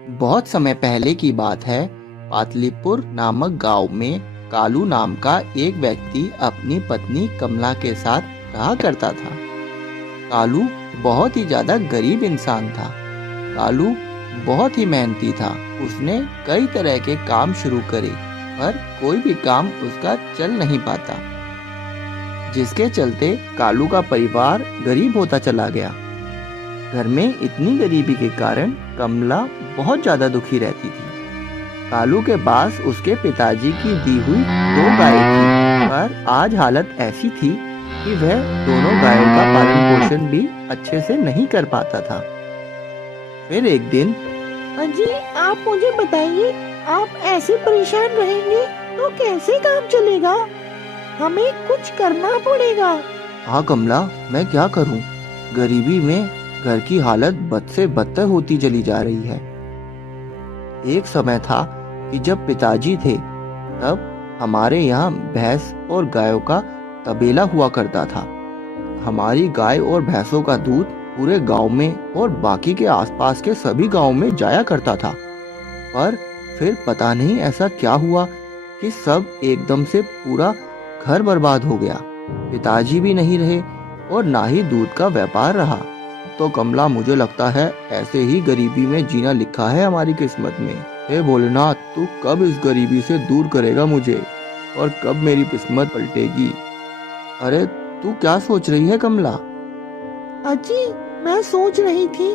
बहुत समय पहले की बात है। पाटलिपुर नामक गांव में कालू नाम का एक व्यक्ति अपनी पत्नी कमला के साथ रहा करता था। कालू बहुत ही ज्यादा गरीब इंसान था। कालू बहुत ही मेहनती था। उसने कई तरह के काम शुरू करे, पर कोई भी काम उसका चल नहीं पाता, जिसके चलते कालू का परिवार गरीब होता चला गया। घर में इतनी गरीबी के कारण कमला बहुत ज्यादा दुखी रहती थी। कालू के पास उसके पिताजी की दी हुई 2 गायें थी, पर आज हालत ऐसी थी कि वह दोनों गायों का पालन पोषण भी अच्छे से नहीं कर पाता था। फिर एक दिन, अजी आप मुझे बताइए, आप ऐसे परेशान रहेंगे तो कैसे काम चलेगा? हमें कुछ करना पड़ेगा। हाँ कमला, मैं क्या करूं? गरीबी में घर की हालत बद से बदतर होती चली जा रही है। एक समय था कि जब पिताजी थे, तब हमारे यहाँ भैंस और गायों का तबेला हुआ करता था। हमारी गाय और भैंसों का दूध पूरे गांव में और बाकी के आसपास के सभी गांव में जाया करता था। पर फिर पता नहीं ऐसा क्या हुआ कि सब एकदम से पूरा घर बर्बाद हो गया। पिताजी भी नहीं रहे और ना ही दूध का व्यापार रहा। तो कमला, मुझे लगता है ऐसे ही गरीबी में जीना लिखा है हमारी किस्मत में। हे भोलेनाथ, तू कब इस गरीबी से दूर करेगा मुझे, और कब मेरी किस्मत पलटेगी? अरे तू क्या सोच रही है कमला? अजी मैं सोच रही थी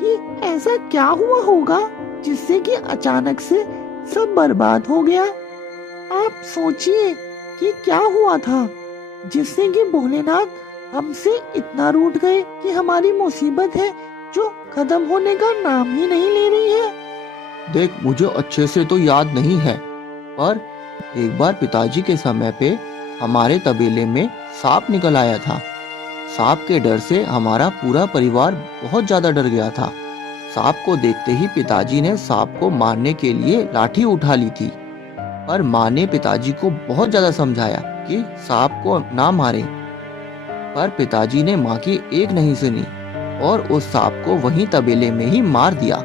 कि ऐसा क्या हुआ होगा जिससे कि अचानक से सब बर्बाद हो गया। आप सोचिए कि क्या हुआ था जिससे कि भोलेनाथ हमसे इतना रूठ गए कि हमारी मुसीबत है जो खत्म होने का नाम ही नहीं ले रही है। देख, मुझे अच्छे से तो याद नहीं है, पर एक बार पिताजी के समय पे हमारे तबेले में सांप निकल आया था। सांप के डर से हमारा पूरा परिवार बहुत ज्यादा डर गया था। सांप को देखते ही पिताजी ने सांप को मारने के लिए लाठी उठा ली थी, पर माँ ने पिताजी को बहुत ज्यादा समझाया कि सांप को ना मारे, पर पिताजी ने माँ की एक नहीं सुनी और उस सांप को वहीं तबेले में ही मार दिया।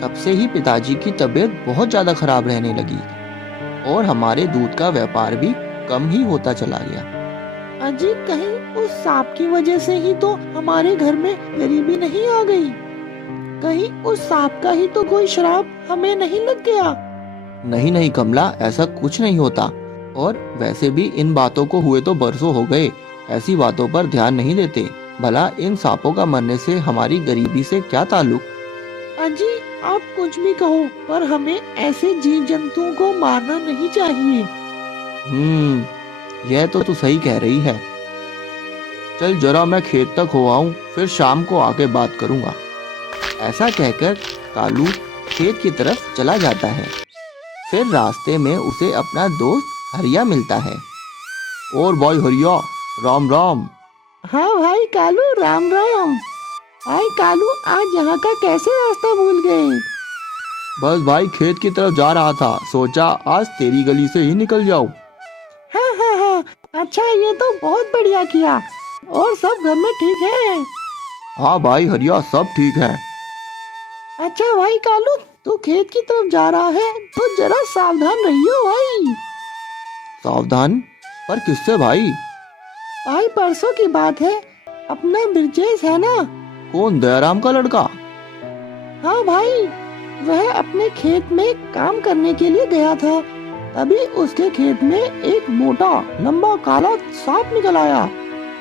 तब से ही पिताजी की तबीयत बहुत ज्यादा खराब रहने लगी और हमारे दूध का व्यापार भी कम ही होता चला गया। अजी कहीं उस सांप की वजह से ही तो हमारे घर में गरीबी नहीं आ गई? कहीं उस सांप का ही तो कोई श्राप हमें नहीं लग गया? नहीं नहीं कमला, ऐसा कुछ नहीं होता। और वैसे भी इन बातों को हुए तो बरसों हो गए। ऐसी बातों पर ध्यान नहीं देते। भला इन सांपों का मरने से हमारी गरीबी से क्या ताल्लुक? अजी आप कुछ भी कहो, पर हमें ऐसे जीव जंतुओं को मारना नहीं चाहिए। यह तो तू सही कह रही है। चल जरा मैं खेत तक हो आऊं, फिर शाम को आके बात करूंगा। ऐसा कहकर कालू खेत की तरफ चला जाता है। फिर रास्ते में उसे अपना दोस्त हरिया मिलता है। और भाई हरिया, राम राम। हाँ भाई कालू, राम राम। भाई कालू, आज यहाँ का कैसे रास्ता भूल गए? बस भाई खेत की तरफ जा रहा था, सोचा आज तेरी गली से ही निकल जाऊं। हाँ हाँ हाँ, अच्छा ये तो बहुत बढ़िया किया। और सब घर में ठीक है? हाँ भाई हरिया, सब ठीक है। अच्छा भाई कालू, तू खेत की तरफ जा रहा है तो जरा सावधान रहियो भाई। सावधान? पर किससे भाई? भाई परसों की बात है, अपना ब्रजेश है ना? कौन, दयाराम का लड़का? हाँ भाई, वह अपने खेत में काम करने के लिए गया था। तभी उसके खेत में एक मोटा लंबा काला सांप निकल आया।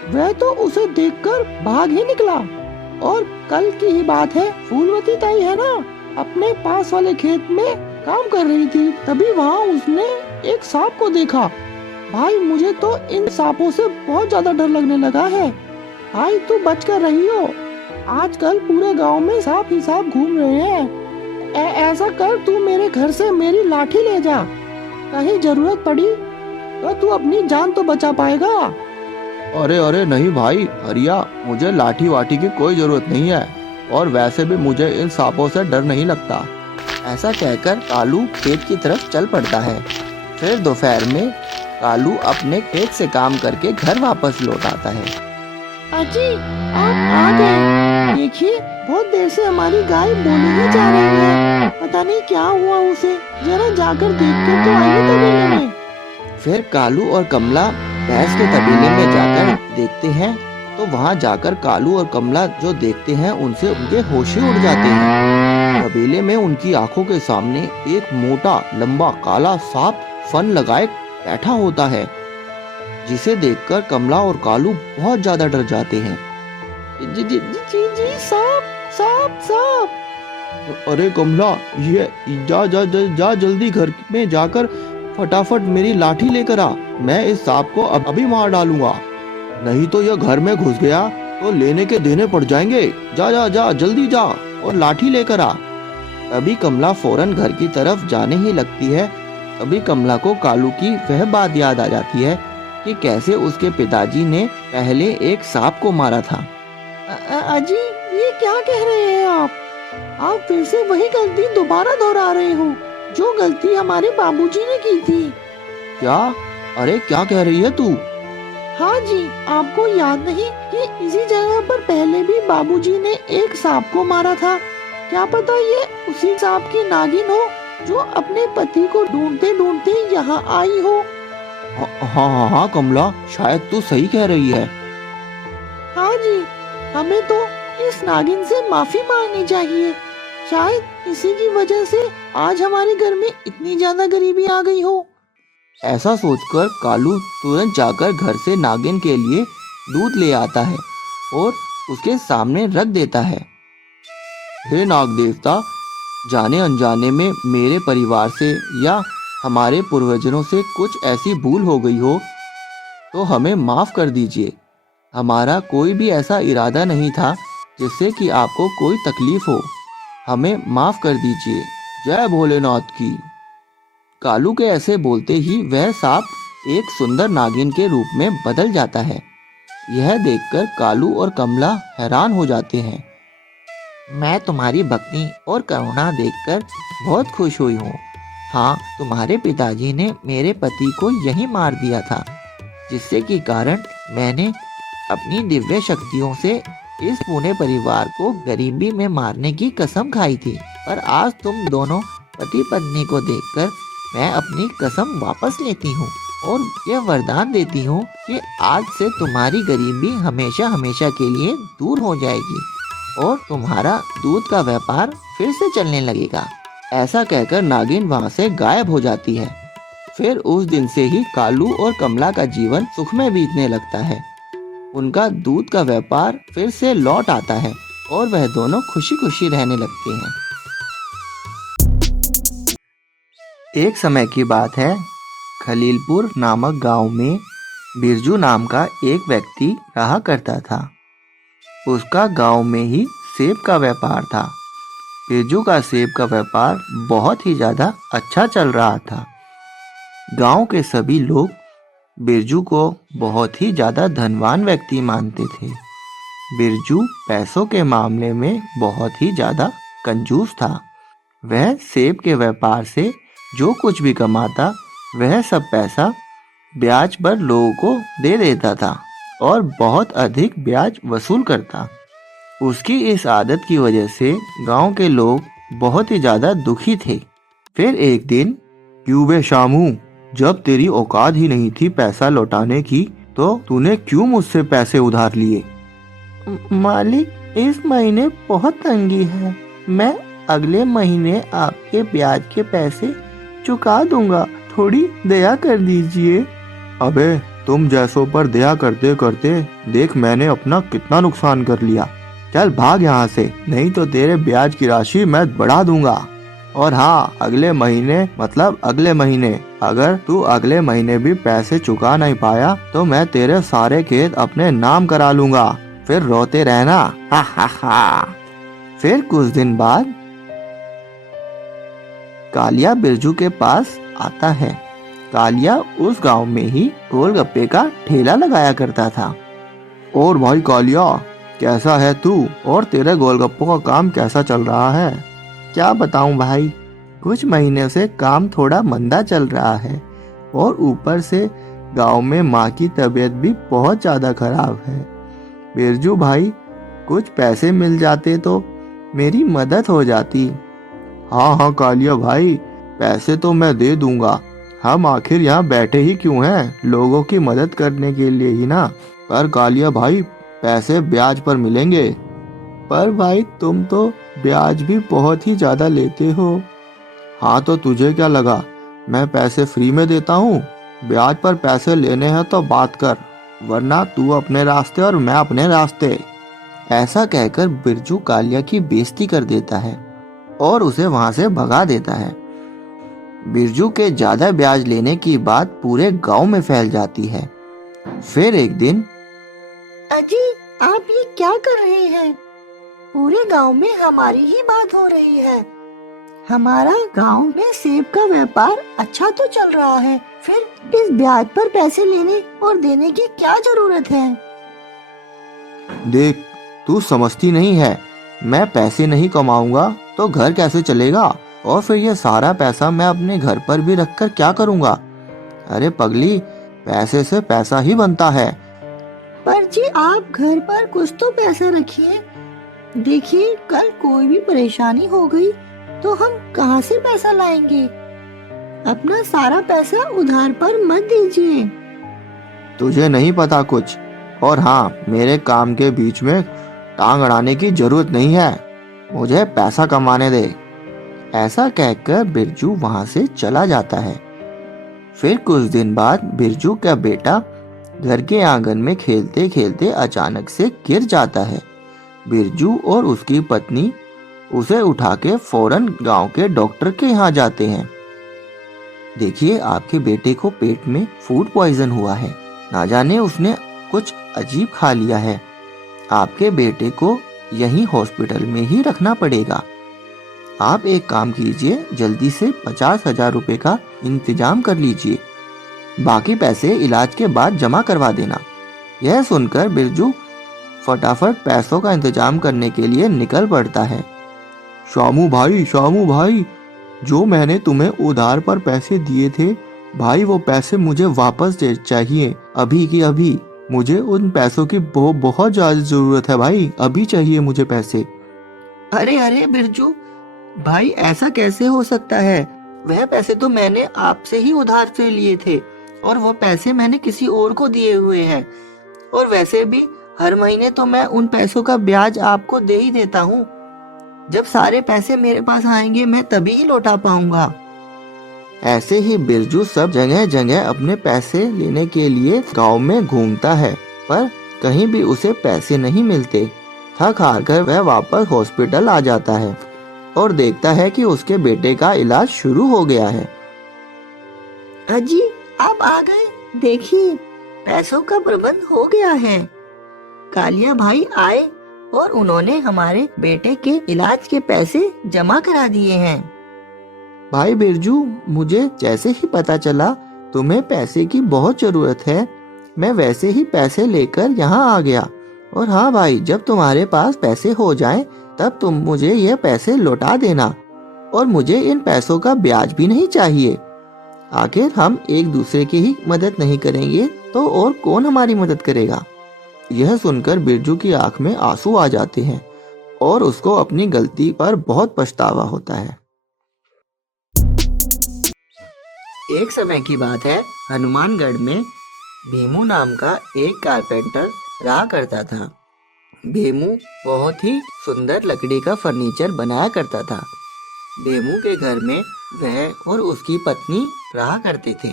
वह तो उसे देखकर भाग ही निकला। और कल की ही बात है, फूलवती ताई है ना, अपने पास वाले खेत में काम कर रही थी। तभी वहाँ उसने एक सांप को देखा। भाई मुझे तो इन सांपों से बहुत ज्यादा डर लगने लगा है। भाई तू बचकर रहियो, आजकल पूरे गांव में सांप ही सांप घूम रहे हैं। ऐसा कर, तू मेरे घर से मेरी लाठी ले जा। कहीं जरूरत पड़ी तो तू अपनी जान तो बचा पाएगा। अरे अरे नहीं भाई हरिया, मुझे लाठी वाठी की कोई जरूरत नहीं है, और वैसे भी मुझे इन सांपों से डर नहीं लगता। ऐसा कहकर कालू खेत की तरफ चल पड़ता है। फिर दोपहर में कालू अपने खेत से काम करके घर वापस लौट आता है। अजी आप आ गए, देखिए, बहुत देर से हमारी गाय बोली ही जा रही है। पता नहीं क्या हुआ उसे। जरा जाकर देखकर तो आइए तबेले में। फिर कालू और कमला भैंस के तबेले में जाकर देखते हैं तो वहां जाकर कालू और कमला जो देखते हैं उनसे उनके होश ही उड़ जाते हैं। तबेले में उनकी आंखों के सामने एक मोटा लंबा काला सांप फन लगाए बैठा होता है, जिसे देखकर कमला और कालू बहुत ज्यादा डर जाते हैं। जी जी जी जी, सांप सांप सांप। अरे कमला, ये जा जा जा, जा जल्दी घर में जाकर फटाफट मेरी लाठी लेकर आ। मैं इस सांप को अभी मार डालूंगा, नहीं तो यह घर में घुस गया तो लेने के देने पड़ जाएंगे। जा जा जा जल्दी जा और लाठी लेकर आ। तभी कमला फौरन घर की तरफ जाने ही लगती है। तभी कमला को कालू की वह बात याद आ जाती है कि कैसे उसके पिताजी ने पहले एक सांप को मारा था। अजी, ये क्या कह रहे हैं आप? आप फिर से वही गलती दोबारा दोहरा रहे हो जो गलती हमारे बाबूजी ने की थी। क्या? अरे क्या कह रही है तू? हाँ जी, आपको याद नहीं कि इसी जगह पर पहले भी बाबूजी ने एक सांप को मारा था? क्या पता ये उसी सांप की नागिन हो जो अपने पति को ढूंढते ढूंढते यहाँ आई हो। हाँ हाँ कमला, शायद तू सही कह रही है। हाँ जी, हमें तो इस नागिन से माफी मांगनी चाहिए। शायद इसी की वजह से आज हमारे घर में इतनी ज्यादा गरीबी आ गई हो। ऐसा सोचकर कालू तुरंत जाकर घर से नागिन के लिए दूध ले आता है और उसके सामने रख देता है। हे नाग देवता, जाने अनजाने में मेरे परिवार से या हमारे पूर्वजों से कुछ ऐसी भूल हो गई हो तो हमें माफ कर दीजिए। हमारा कोई भी ऐसा इरादा नहीं था जिससे कि आपको कोई तकलीफ हो। हमें माफ कर दीजिए। जय भोलेनाथ की। कालू के ऐसे बोलते ही वह सांप एक सुंदर नागिन के रूप में बदल जाता है। यह देखकर कालू और कमला हैरान हो जाते हैं। मैं तुम्हारी भक्ति और करुणा देखकर बहुत खुश हुई हूँ। हाँ, तुम्हारे पिताजी ने मेरे पति को यहीं मार दिया था, जिससे कि कारण मैंने अपनी दिव्य शक्तियों से इस पूरे परिवार को गरीबी में मारने की कसम खाई थी। पर आज तुम दोनों पति पत्नी को देखकर मैं अपनी कसम वापस लेती हूँ और यह वरदान देती हूँ कि आज से तुम्हारी गरीबी हमेशा हमेशा के लिए दूर हो जाएगी और तुम्हारा दूध का व्यापार फिर से चलने लगेगा। ऐसा कहकर नागिन वहाँ से गायब हो जाती है। फिर उस दिन से ही कालू और कमला का जीवन सुख में बीतने लगता है। उनका दूध का व्यापार फिर से लौट आता है और वह दोनों खुशी खुशी रहने लगते हैं। एक समय की बात है, खलीलपुर नामक गांव में बिरजू नाम का एक व्यक्ति रहा करता था। उसका गांव में ही सेब का व्यापार था। बिरजू का सेब का व्यापार बहुत ही ज़्यादा अच्छा चल रहा था। गांव के सभी लोग बिरजू को बहुत ही ज़्यादा धनवान व्यक्ति मानते थे। बिरजू पैसों के मामले में बहुत ही ज़्यादा कंजूस था। वह सेब के व्यापार से जो कुछ भी कमाता वह सब पैसा ब्याज पर लोगों को दे देता था और बहुत अधिक ब्याज वसूल करता। उसकी इस आदत की वजह से गांव के लोग बहुत ही ज़्यादा दुखी थे। फिर एक दिन, क्यों बे शामू, जब तेरी औकात ही नहीं थी पैसा लौटाने की तो तूने क्यों मुझसे पैसे उधार लिए? मालिक, इस महीने बहुत तंगी है। मैं अगले महीने आपके ब्याज के पैसे चुका दूंगा, थोड़ी दया कर दीजिए। अबे, तुम जैसों पर दया करते करते देख मैंने अपना कितना नुकसान कर लिया। चल भाग यहाँ से, नहीं तो तेरे ब्याज की राशि मैं बढ़ा दूंगा। और हाँ, अगले महीने अगर तू अगले महीने भी पैसे चुका नहीं पाया तो मैं तेरे सारे खेत अपने नाम करा लूंगा। फिर रोते रहना। हा हा हा। फिर कुछ दिन बाद कालिया बिरजू के पास आता है। कालिया उस गांव में ही गोलगप्पे का ठेला लगाया करता था। और भाई कालिया, कैसा है तू और तेरे गोलगप्पों का काम कैसा चल रहा है? क्या बताऊं भाई, कुछ महीने से काम थोड़ा मंदा चल रहा है और ऊपर से गांव में माँ की तबीयत भी बहुत ज़्यादा खराब है। बिरजू भाई, कुछ पैसे मिल जाते तो मेरी मदद हो जाती। हाँ हाँ कालिया भाई, पैसे तो मैं दे दूंगा। हम आखिर यहाँ बैठे ही क्यों हैं? लोगों की मदद करने के लिए ही ना। पर कालिया भाई, पैसे ब्याज पर मिलेंगे। पर भाई तुम तो ब्याज भी बहुत ही ज्यादा लेते हो। हाँ तो तुझे क्या लगा मैं पैसे फ्री में देता हूँ? ब्याज पर पैसे लेने हैं तो बात कर, वरना तू अपने रास्ते और मैं अपने रास्ते। ऐसा कहकर बिरजू कालिया की बेइज्जती कर देता है और उसे वहां से भगा देता है। बिरजू के ज्यादा ब्याज लेने की बात पूरे गांव में फैल जाती है। फिर एक दिन, अजी आप ये क्या कर रहे हैं? पूरे गांव में हमारी ही बात हो रही है। हमारा गांव में सेब का व्यापार अच्छा तो चल रहा है, फिर इस ब्याज पर पैसे लेने और देने की क्या जरूरत है? देख तू समझती नहीं है, मैं पैसे नहीं कमाऊंगा तो घर कैसे चलेगा? और फिर ये सारा पैसा मैं अपने घर पर भी रखकर क्या करूंगा? अरे पगली, पैसे से पैसा ही बनता है। पर जी आप घर पर कुछ तो पैसा रखिए। देखिए कल कोई भी परेशानी हो गई तो हम कहाँ से पैसा लाएंगे? अपना सारा पैसा उधार पर मत दीजिए। तुझे नहीं पता कुछ। और हाँ, मेरे काम के बीच में टांग अड़ाने की जरूरत नहीं है। मुझे पैसा कमाने दे। ऐसा कहकर बिरजू वहां से चला जाता है। फिर कुछ दिन बाद बिरजू का बेटा घर के आंगन में खेलते खेलते अचानक से गिर जाता है। बिरजू और उसकी पत्नी उसे उठा के फौरन गांव के डॉक्टर के यहाँ जाते हैं। देखिए आपके बेटे को पेट में फूड पॉइजन हुआ है, ना जाने उसने कुछ अजीब खा लिया है। आपके बेटे को यहीं हॉस्पिटल में ही रखना पड़ेगा। आप एक काम कीजिए, जल्दी से 50,000 रुपए का इंतजाम कर लीजिए, बाकी पैसे इलाज के बाद जमा करवा देना। यह सुनकर बिरजू फटाफट पैसों का इंतजाम करने के लिए निकल पड़ता है। शामू भाई, जो मैंने तुम्हें उधार पर पैसे दिए थे भाई, वो पैसे मुझे वापस चाहिए, अभी की अभी। मुझे उन पैसों की बहुत ज्यादा जरूरत है भाई, अभी चाहिए मुझे पैसे। अरे बिरजू भाई, ऐसा कैसे हो सकता है? वह पैसे तो मैंने आपसे ही उधार से लिए थे और वो पैसे मैंने किसी और को दिए हुए हैं। और वैसे भी हर महीने तो मैं उन पैसों का ब्याज आपको दे ही देता हूँ। जब सारे पैसे मेरे पास आएंगे मैं तभी ही लौटा पाऊंगा। ऐसे ही बिरजू सब जगह जगह अपने पैसे लेने के लिए गांव में घूमता है, पर कहीं भी उसे पैसे नहीं मिलते। थक हार कर वह वापस हॉस्पिटल आ जाता है और देखता है कि उसके बेटे का इलाज शुरू हो गया है। अजी आप आ गए, देखिए पैसों का प्रबंध हो गया है। कालिया भाई आए और उन्होंने हमारे बेटे के इलाज के पैसे जमा करा दिए हैं। भाई बिरजू, मुझे जैसे ही पता चला तुम्हें पैसे की बहुत जरूरत है, मैं वैसे ही पैसे लेकर यहाँ आ गया। और हाँ भाई, जब तुम्हारे पास पैसे हो जाएं, तब तुम मुझे ये पैसे लौटा देना। और मुझे इन पैसों का ब्याज भी नहीं चाहिए। आखिर हम एक दूसरे की ही मदद नहीं करेंगे तो और कौन हमारी मदद करेगा? यह सुनकर बिरजू की आंख में आंसू आ जाते हैं और उसको अपनी गलती पर बहुत पछतावा होता है। एक समय की बात है, हनुमानगढ़ में भीमू नाम का एक कारपेंटर रहा करता था। भीमू बहुत ही सुंदर लकड़ी का फर्नीचर बनाया करता था। भीमू के घर में वह और उसकी पत्नी रहा करते थे।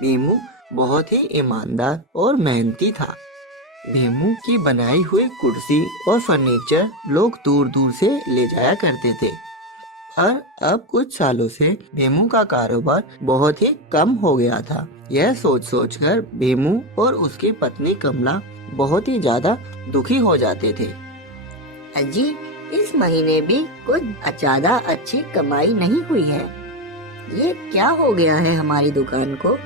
भीमू बहुत ही ईमानदार और मेहनती था। भीमू की बनाई हुई कुर्सी और फर्नीचर लोग दूर दूर से ले जाया करते थे। और अब कुछ सालों से भीमू का कारोबार बहुत ही कम हो गया था। यह सोच सोचकर भीमू और उसकी पत्नी कमला बहुत ही ज्यादा दुखी हो जाते थे। अजी इस महीने भी कुछ ज्यादा अच्छी कमाई नहीं हुई है। ये क्या हो गया है हमारी दुकान को?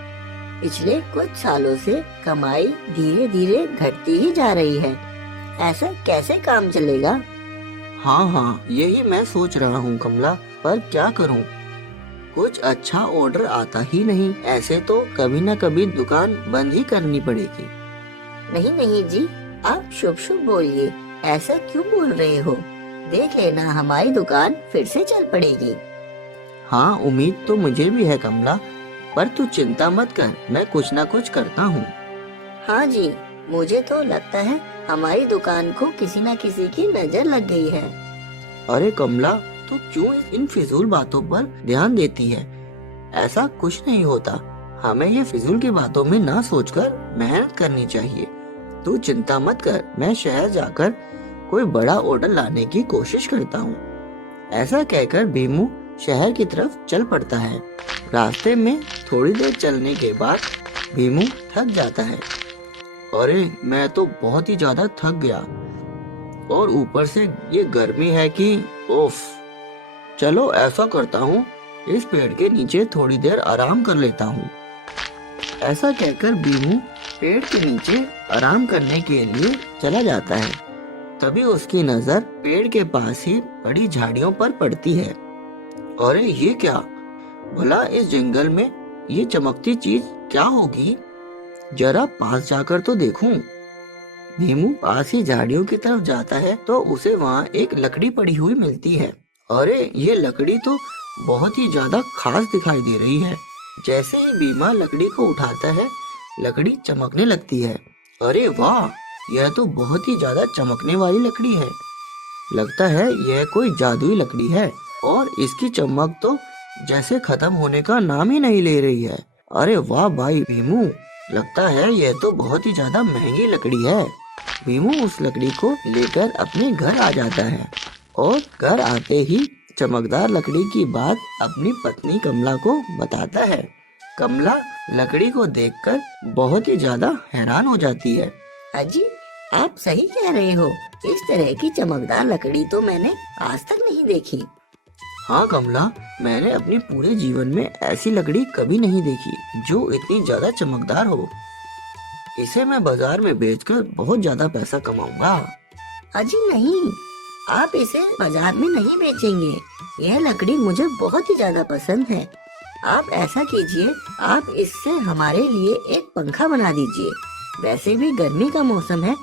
पिछले कुछ सालों से कमाई धीरे धीरे घटती ही जा रही है। ऐसा कैसे काम चलेगा? हाँ, यही मैं सोच रहा हूँ कमला, पर क्या करूँ? कुछ अच्छा ऑर्डर आता ही नहीं। ऐसे तो कभी न कभी दुकान बंद ही करनी पड़ेगी। नहीं जी, आप शुभ शुभ बोलिए। ऐसा क्यों बोल रहे हो? देख लेना, हमारी दुकान फिर से चल पड़ेगी। हाँ, उम्मीद तो मुझे भी है कमला, पर तू चिंता मत कर, मैं कुछ ना कुछ करता हूँ। हाँ जी, मुझे तो लगता है हमारी दुकान को किसी न किसी की नजर लग गई है। अरे कमला, तू क्यों इन फिजूल बातों पर ध्यान देती है? ऐसा कुछ नहीं होता। हमें ये फिजूल की बातों में ना सोचकर मेहनत करनी चाहिए। तू चिंता मत कर, मैं शहर जाकर कोई बड़ा ऑर्डर लाने की कोशिश करता हूँ। ऐसा कहकर भीमू शहर की तरफ चल पड़ता है। रास्ते में थोड़ी देर चलने के बाद भीमू थक जाता है। अरे मैं तो बहुत ही ज्यादा थक गया, और ऊपर से ये गर्मी है कि ओफ। चलो ऐसा करता हूँ, इस पेड़ के नीचे थोड़ी देर आराम कर लेता हूँ। ऐसा कहकर भीमू पेड़ के नीचे आराम करने के लिए चला जाता है। तभी उसकी नजर पेड़ के पास ही बड़ी झाड़ियों पर पड़ती है। अरे ये क्या भला, इस जंगल में ये चमकती चीज क्या होगी? जरा पास जाकर तो देखूं। भीमू पास ही झाड़ियों की तरफ जाता है तो उसे वहाँ एक लकड़ी पड़ी हुई मिलती है। अरे ये लकड़ी तो बहुत ही ज्यादा खास दिखाई दे रही है। जैसे ही भीमा लकड़ी को उठाता है, लकड़ी चमकने लगती है। अरे वाह, यह तो बहुत ही ज्यादा चमकने वाली लकड़ी है। लगता है यह कोई जादुई लकड़ी है, और इसकी चमक तो जैसे खत्म होने का नाम ही नहीं ले रही है। अरे वाह भाई भीमू, लगता है यह तो बहुत ही ज्यादा महंगी लकड़ी है। भीमू उस लकड़ी को लेकर अपने घर आ जाता है, और घर आते ही चमकदार लकड़ी की बात अपनी पत्नी कमला को बताता है। कमला लकड़ी को देखकर बहुत ही ज्यादा हैरान हो जाती है। अजी, आप सही कह रहे हो, इस तरह की चमकदार लकड़ी तो मैंने आज तक नहीं देखी। हाँ कमला, मैंने अपने पूरे जीवन में ऐसी लकड़ी कभी नहीं देखी जो इतनी ज्यादा चमकदार हो। इसे मैं बाजार में बेचकर बहुत ज्यादा पैसा कमाऊंगा। अजी नहीं, आप इसे बाजार में नहीं बेचेंगे। यह लकड़ी मुझे बहुत ही ज्यादा पसंद है। आप ऐसा कीजिए, आप इससे हमारे लिए एक पंखा बना दीजिए। वैसे भी गर्मी का मौसम है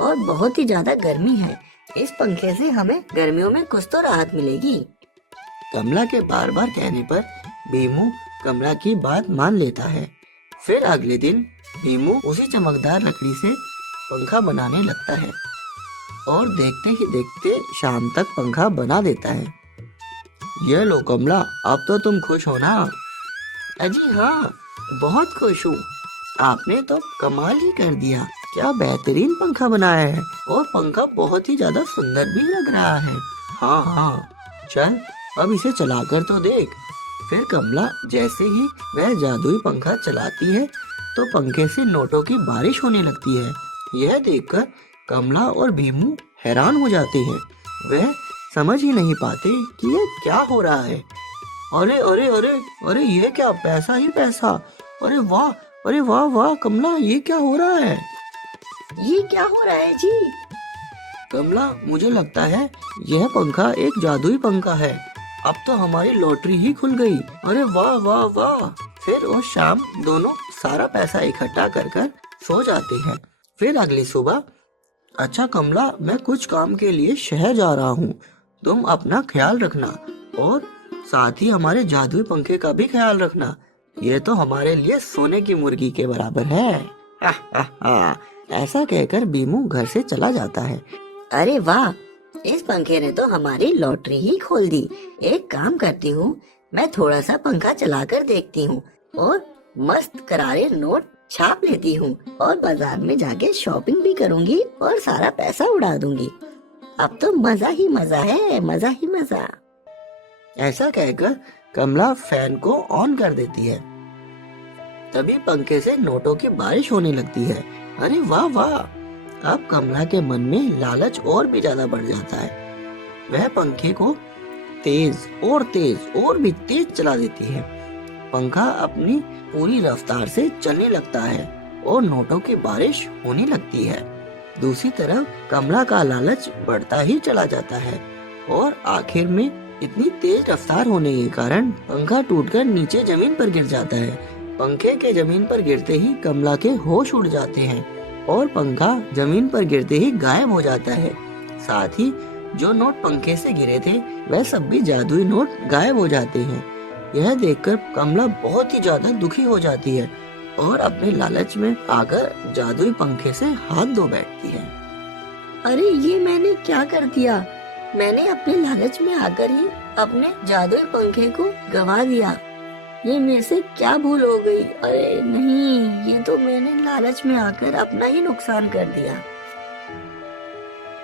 और बहुत ही ज्यादा गर्मी है। इस पंखे से हमें गर्मियों में कुछ तो राहत मिलेगी। कमला के बार बार कहने पर भीमू कमला की बात मान लेता है। फिर अगले दिन भीमू उसी चमकदार लकड़ी से पंखा बनाने लगता है, और देखते ही देखते शाम तक पंखा बना देता है। ये लो कमला, अब तो तुम खुश हो ना? अजी हाँ, बहुत खुश हूँ। आपने तो कमाल ही कर दिया। क्या बेहतरीन पंखा बनाया है, और पंखा बहुत ही ज्यादा सुंदर भी लग रहा है। हाँ हाँ, चल अब इसे चलाकर तो देख। फिर कमला जैसे ही वह जादुई पंखा चलाती है तो पंखे से नोटों की बारिश होने लगती है। यह देखकर कमला और भीमू हैरान हो जाते हैं। वह समझ ही नहीं पाते कि ये क्या हो रहा है। अरे अरे अरे अरे, ये क्या, पैसा ही पैसा। अरे वाह, अरे वाह वाह कमला, ये क्या हो रहा है? ये क्या हो रहा है जी? कमला, मुझे लगता है यह पंखा एक जादुई पंखा है। अब तो हमारी लॉटरी ही खुल गई। अरे वाह वाह वाह। फिर उस शाम दोनों सारा पैसा इकट्ठा कर कर सो जाते हैं। फिर अगली सुबह, अच्छा कमला, मैं कुछ काम के लिए शहर जा रहा हूँ, तुम अपना ख्याल रखना, और साथ ही हमारे जादुई पंखे का भी ख्याल रखना। ये तो हमारे लिए सोने की मुर्गी के बराबर है। हा, हा, हा। ऐसा कहकर भीमू घर से चला जाता है। अरे वाह, इस पंखे ने तो हमारी लॉटरी ही खोल दी। एक काम करती हूँ, मैं थोड़ा सा पंखा चलाकर देखती हूँ और मस्त करारे नोट छाप लेती हूँ, और बाजार में जाके शॉपिंग भी करूँगी और सारा पैसा उड़ा दूंगी। अब तो मजा ही मजा है, मजा ही मजा। ऐसा कहकर कमला फैन को ऑन कर देती है। तभी पंखे से नोटों की बारिश होने लगती है। अरे वाह वाह। अब कमला के मन में लालच और भी ज्यादा बढ़ जाता है। वह पंखे को तेज और भी तेज चला देती है। पंखा अपनी पूरी रफ्तार से चलने लगता है और नोटों की बारिश होने लगती है। दूसरी तरफ कमला का लालच बढ़ता ही चला जाता है, और आखिर में इतनी तेज रफ्तार होने के कारण पंखा टूटकर नीचे जमीन पर गिर जाता है। पंखे के जमीन पर गिरते ही कमला के होश उड़ जाते हैं, और पंखा जमीन पर गिरते ही गायब हो जाता है। साथ ही जो नोट पंखे से गिरे थे वह सब भी जादुई नोट गायब हो जाते हैं। यह देखकर कमला बहुत ही ज्यादा दुखी हो जाती है और अपने लालच में आकर जादुई पंखे से हाथ धो बैठती है। अरे ये मैंने क्या कर दिया? मैंने अपने लालच में आकर ही अपने जादुई पंखे को गवा दिया। ये मेरे से क्या भूल हो गई? अरे नहीं, ये तो मैंने लालच में आकर अपना ही नुकसान कर दिया।